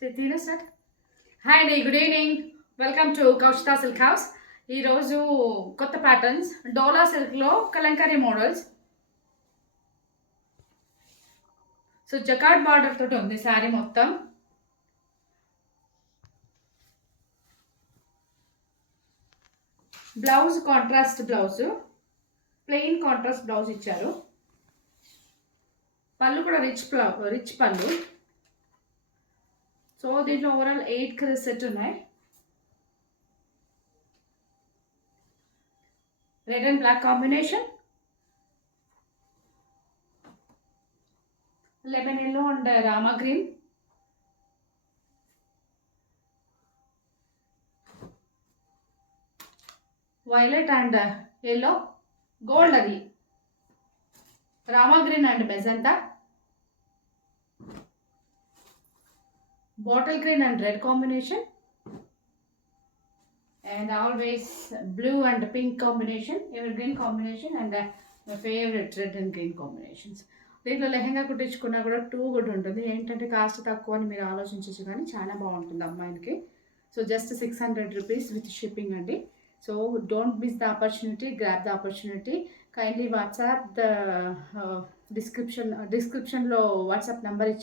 Chetina start. Hi అండి, good evening. Welcome to Kaushita silk house. ఈరోజు కొత్త ప్యాటర్న్స్ డోలా సిల్క్లో Kalamkari models. So jacquard border తోటి ఉంది శారీ మొత్తం. Blouse contrast blouse, plain contrast blouse ఇచ్చారు. పళ్ళు కూడా రిచ్ పళ్ళు. సో దీంట్లో ఓవరాల్ 8 కలర్ సెట్ ఉన్నాయి. Red and black combination, lemon yellow and Rama green, violet and yellow, gold అది Rama green and magenta, bottle green and red combination, and always blue and pink combination, evergreen combination, and my favorite red and green combinations. దీంట్లో లెహంగా కుట్టించుకున్నా కూడా too good ఉంటుంది. ఏంటంటే కాస్ట్ తక్కువ అని మీరు ఆలోచించచ్చు, కానీ చాలా బాగుంటుంది అమ్మాయిలకి. So just 600 rupees with shipping అండి. So don't miss the opportunity, grab the opportunity. Kindly WhatsApp the డిస్క్రిప్షన్లో వాట్సాప్ నెంబర్ ఇచ్చాను.